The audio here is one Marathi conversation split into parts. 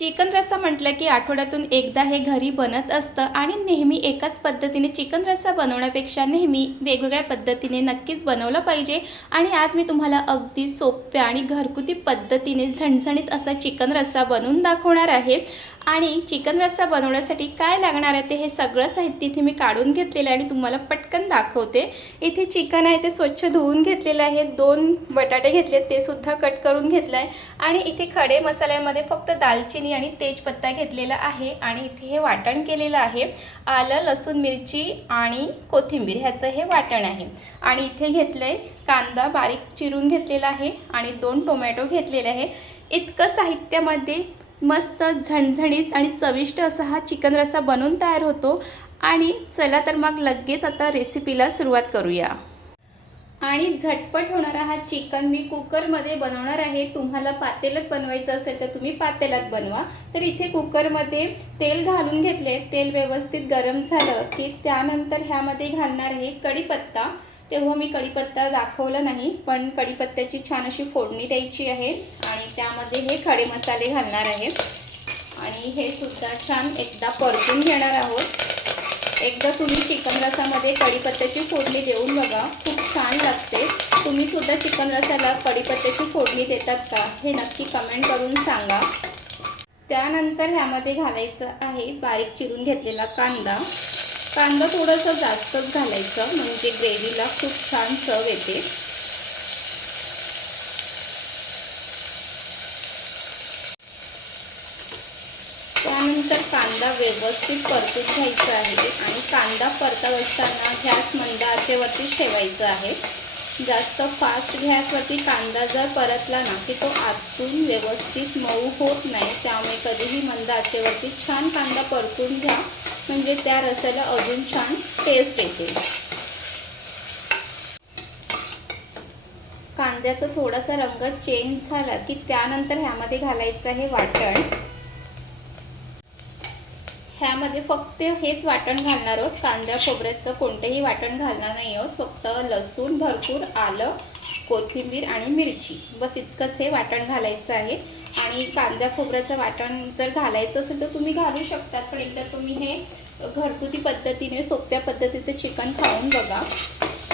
चिकन रस्सा म्हटलं की आठवड्यातून एकदा हे घरी बनत असतं आणि नेहमी एकाच पद्धतीने चिकन रस्सा बनवण्यापेक्षा नेहमी वेगवेगळ्या पद्धतीने नक्कीच बनवलं पाहिजे. आणि आज मी तुम्हाला अगदी सोप्या आणि घरगुती पद्धतीने झणझणीत असा चिकन रस्सा बनवून दाखवणार आहे. आणि चिकन रस्सा बनवण्यासाठी काय लागणार आहे ते हे सगळं साहित्य इथे मी काढून घेतलेलं आहे आणि तुम्हाला पटकन दाखवते. इथे चिकन आहे ते स्वच्छ धुवून घेतलेलं आहे. 2 बटाटे घेतलेत, ते सुद्धा कट करून घेतलं आहे. आणि इथे खडे मसाल्यांमध्ये फक्त दालचिनी आणि तेजपत्ता घेतलेला आहे. आणि इथे हे वाटण केलेलं आहे. आलं, लसूण, मिरची आणि कोथिंबीर ह्याचं हे वाटण आहे. आणि इथे घेतलंय कांदा बारीक चिरून घेतलेला आहे आणि 2 टोमॅटो घेतलेले आहे. इतकं साहित्यामध्ये मस्त झणझणीत आणि चविष्ट असा हा चिकन रस्सा बनवून तयार होतो. आणि चला तर मग लगेच आता रेसिपीला सुरुवात करूया. आणि झटपट होणारा हा चिकन मी कुकरमध्ये बनवणार आहे. तुम्हाला पातेल्यात बनवायचं असेल तर तुम्ही पातेल्यात बनवा. तर इथे कुकरमध्ये तेल घालून घेतले. तेल व्यवस्थित गरम झालं की त्यानंतर ह्यामध्ये घालणार आहे कढीपत्ता. तेव्हा मी कढीपत्ता दाखवला नाही, पण कढीपत्त्याची छान अशी फोडणी द्यायची आहे. आणि त्यामध्ये हे खडे मसाले घालणार आहे आणि हे सुद्धा छान एकदा परतून घेणार आहोत. एकदा तुम्ही चिकन रस्सामध्ये कढीपत्त्याची फोडणी देऊन बघा, खूप छान लागते. तुम्ही सुद्धा चिकन रस्साला कढीपत्त्याची फोडणी देतात का हे नक्की कमेंट करून सांगा. त्यानंतर ह्यामध्ये घालायचं आहे बारीक चिरून घेतलेला कांदा. कांदा थोडंसं जास्तच घालायचं म्हणजे ग्रेव्हीला खूप छान चव येते. त्यानंतर कांदा व्यवस्थित परतून घ्यायचा आहे आणि कांदा परतत असताना गॅस मंद आचेवरती ठेवायचा आहे. जास्त फास्ट गॅसवरती कांदा जर परतला ना की तो आतून व्यवस्थित मऊ होत नाही. त्यामुळे कधीही मंद आचेवरती छान कांदा परतून घ्या, म्हणजे त्या रस्स्याला अजून छान टेस्ट येते. कांद्याचा थोडासा रंग चेंज झाला की त्यानंतर ह्यामध्ये घालायचं आहे वाटण. ह्यामध्ये फक्त हेच वाटण घालणार आहोत. कांद्या खोबऱ्याचं कोणतेही वाटण घालणार नाही आहोत. फक्त लसूण भरपूर, आलं, कोथिंबीर आणि मिरची, बस इतकंच हे वाटण घालायचं आहे. आणि कांद्या खोबऱ्याचं वाटण जर घालायचं असेल तर तुम्ही घालू शकतात, पण एकदा तुम्ही हे घरगुती पद्धतीने सोप्या पद्धतीचं चिकन खाऊन बघा.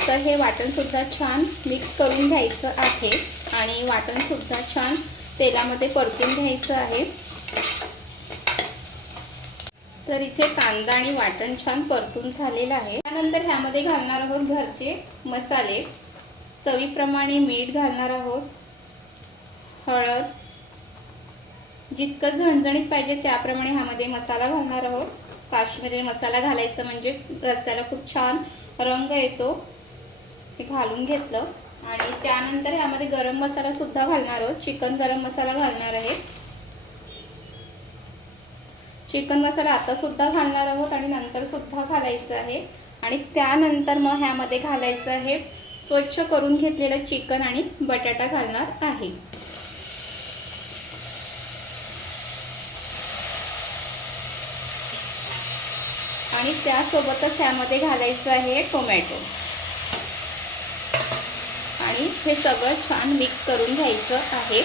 तर हे वाटणसुद्धा छान मिक्स करून घ्यायचं आहे आणि वाटणसुद्धा छान तेलामध्ये परतून घ्यायचं आहे. तर इथे कांदा आणि वाटण छान परतून झालेलं आहे. त्यानंतर ह्यामध्ये घालणार आहोत घरचे मसाले. चवीप्रमाणे मीठ घालणार आहोत, हळद, जितकं झणझणीत पाहिजे त्याप्रमाणे ह्यामध्ये मसाला घालणार आहोत. काश्मीरी मसाला घालायचं म्हणजे रस्स्याला खूप छान रंग येतो. हे घालून घेतलं आणि त्यानंतर ह्यामध्ये गरम मसाला सुद्धा घालणार आहोत. चिकन गरम मसाला घालणार आहे. चिकन मसाला आता सुद्धा घालणार आहोत आणि नंतर सुद्धा घालायचं आहे. आणि त्यानंतर मग ह्यामध्ये घालायचं आहे स्वच्छ करून घेतलेलं चिकन आणि बटाटा घालणार आहे. आणि त्यासोबतच ह्यामध्ये घालायचं आहे टोमॅटो आणि हे सगळं छान मिक्स करून घ्यायचं आहे.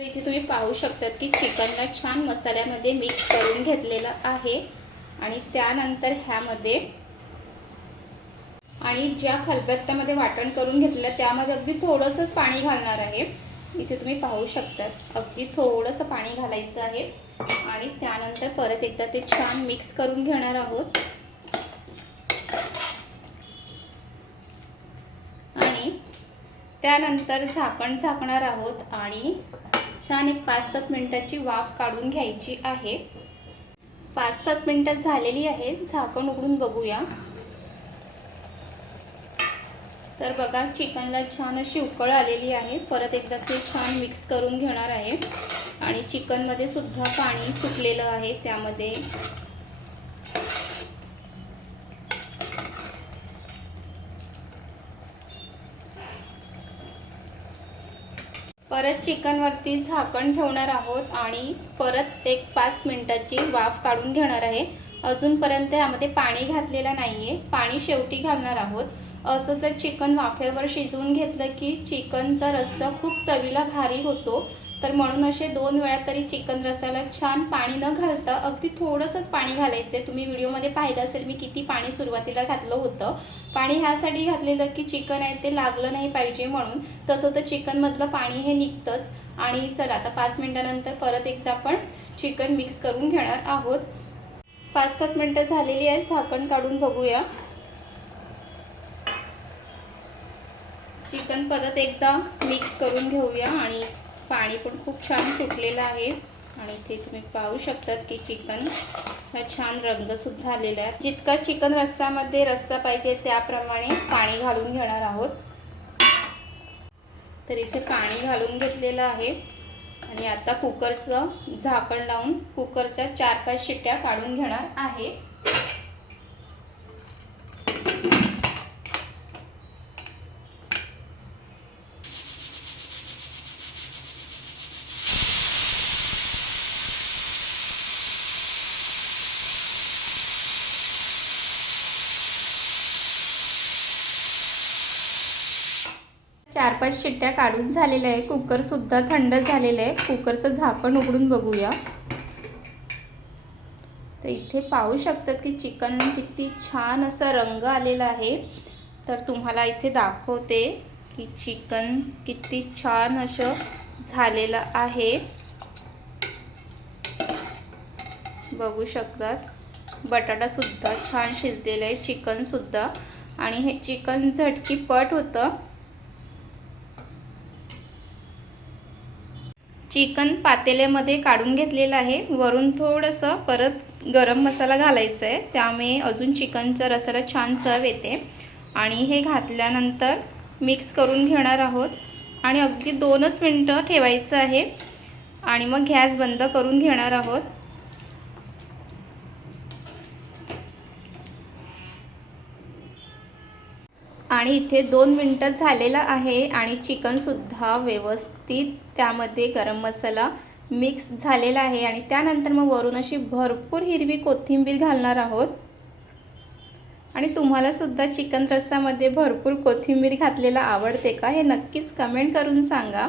इथे तुम्ही पाहू शकतात की चिकनला छान मसाल्यामध्ये मिक्स करून घेतलेलं आहे. आणि त्यानंतर ह्यामध्ये आणि ज्या खलबत्त्यामध्ये वाटण करून घेतलेलं त्यामध्ये अगदी थोडंसंच पाणी घालणार आहे. इथे तुम्ही पाहू शकतात अगदी थोडंसं पाणी घालायचं आहे. आणि त्यानंतर परत एकदा ते छान मिक्स करून घेणार आहोत. आणि त्यानंतर झाकण झाकणार आहोत आणि छान एक 5-7 मिनिटाची वाफ काढून घ्यायची आहे. 5-7 मिनिटं झालेली आहे. झाकण उघडून बघूया. तर बघा चिकनला छान अशी उकळ आलेली आहे. परत एकदा ते छान मिक्स करून घेणार आहे. आणि चिकनमध्ये सुद्धा पाणी सुटलेलं आहे. त्यामध्ये परत चिकनवरती झाकण ठेवणार आहोत आणि परत एक 5 मिनिटाची वाफ काढून घेणार आहे। अजूनपर्यंत यामध्ये पाणी घातलेलं नाही आहे, पाणी शेवटी घालणार आहोत। असं जर चिकन वाफेवर शिजवून घेतलं की चिकनचा रस्सा खूप चवीला भारी होतो। तर म्हणून असे 2 वेळा तरी चिकन रस्स्याला छान पाणी न घालता अगदी थोडंसंच पाणी घालायचं आहे। तुम्ही व्हिडिओमध्ये पाहिलं असेल मी किती पाणी सुरुवातीला घातलं होतं। पाणी ह्यासाठी घातलेलं की चिकन आहे ते लागलं नाही पाहिजे म्हणून। तसं तर चिकनमधलं पाणी हे निघतंच। आणि चला आता 5 मिनिटानंतर परत एकदा आपण चिकन मिक्स करून घेणार आहोत। 5-7 मिनिटं झालेली आहेत, झाकण काढून बघूया। चिकन परत एकदा मिक्स करून घेऊया आणि पाणी पण खूप छान सुटलेलं आहे आणि इथे तुम्ही पाहू शकतात की चिकन हा छान रंगसुद्धा आलेला आहे। जितका चिकन रस्सामध्ये रस्सा पाहिजे त्याप्रमाणे पाणी घालून घेणार आहोत। तर इथे पाणी घालून घेतलेलं आहे आणि आता कुकरचं झाकण लावून कुकरच्या 4-5 शिट्ट्या काढून घेणार आहे। चार 5 शिट्ट्या काढून झालेल्या आहे। कुकरसुद्धा थंड झालेलं आहे। कुकरचं झाकण उघडून बघूया। तर इथे पाहू शकतात की चिकन किती छान असा रंग आलेला आहे। तर तुम्हाला इथे दाखवते की चिकन किती छान असं झालेलं आहे, बघू शकतात। बटाटासुद्धा छान शिजलेला आहे, चिकनसुद्धा। आणि हे चिकन झटकीपट होतं। चिकन पातेल्यामध्ये काढून घेतलेलं आहे। वरून थोडंसं परत गरम मसाला घालायचा आहे, त्यामुळे अजून चिकनच्या रसाला छान चव येते। आणि हे घातल्यानंतर मिक्स करून घेणार आहोत आणि अगदी 2च मिनिटं ठेवायचं आहे आणि मग गॅस बंद करून घेणार आहोत। आणि इथे 2 मिनिटं झालेलं आहे आणि चिकनसुद्धा व्यवस्थित त्यामध्ये गरम मसाला मिक्स झालेला आहे। आणि त्यानंतर मग वरून अशी भरपूर हिरवी कोथिंबीर घालणार आहोत। आणि तुम्हालासुद्धा चिकन रस्सामध्ये भरपूर कोथिंबीर घातलेला आवडते का, हे नक्कीच कमेंट करून सांगा।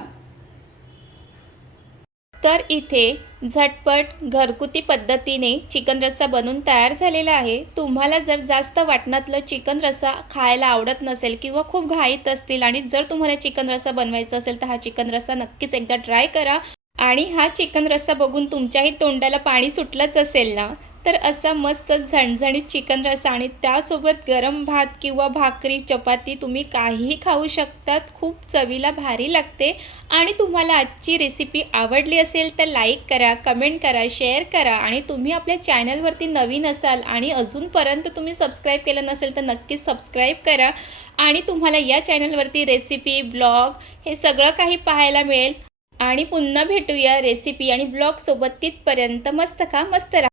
तर इथे झटपट घरगुती पद्धतीने चिकन रस्सा बनवून तयार झालेला आहे। तुम्हाला जर जास्त वाटणातलं चिकन रस्सा खायला आवडत नसेल किंवा खूप घाईत असतील आणि जर तुम्हाला चिकन रस्सा बनवायचा असेल तर हा चिकन रस्सा नक्कीच एकदा ट्राय करा। आणि हा चिकन रस्सा बघून तुमच्याही तोंडाला पाणी सुटलंच असेल ना, तर असा मस्त झणझणीत चिकन रस्सा आणि त्यासोबत गरम भात किंवा भाकरी चपाती तुम्ही काहीही खाऊ शकतात। खूप चवीला भारी लागते। आणि तुम्हाला आजची रेसिपी आवडली असेल तर लाईक करा, कमेंट करा, शेअर करा। आणि तुम्ही आपल्या चॅनलवरती नवीन असाल आणि अजूनपर्यंत तुम्ही सबस्क्राईब केलं नसेल तर नक्कीच सबस्क्राईब करा। आणि तुम्हाला या चॅनलवरती रेसिपी, ब्लॉग हे सगळं काही पाहायला मिळेल। आणि पुन्हा भेटूया रेसिपी आणि ब्लॉग सोबत। तिथपर्यंत मस्त खा, मस्त राहा।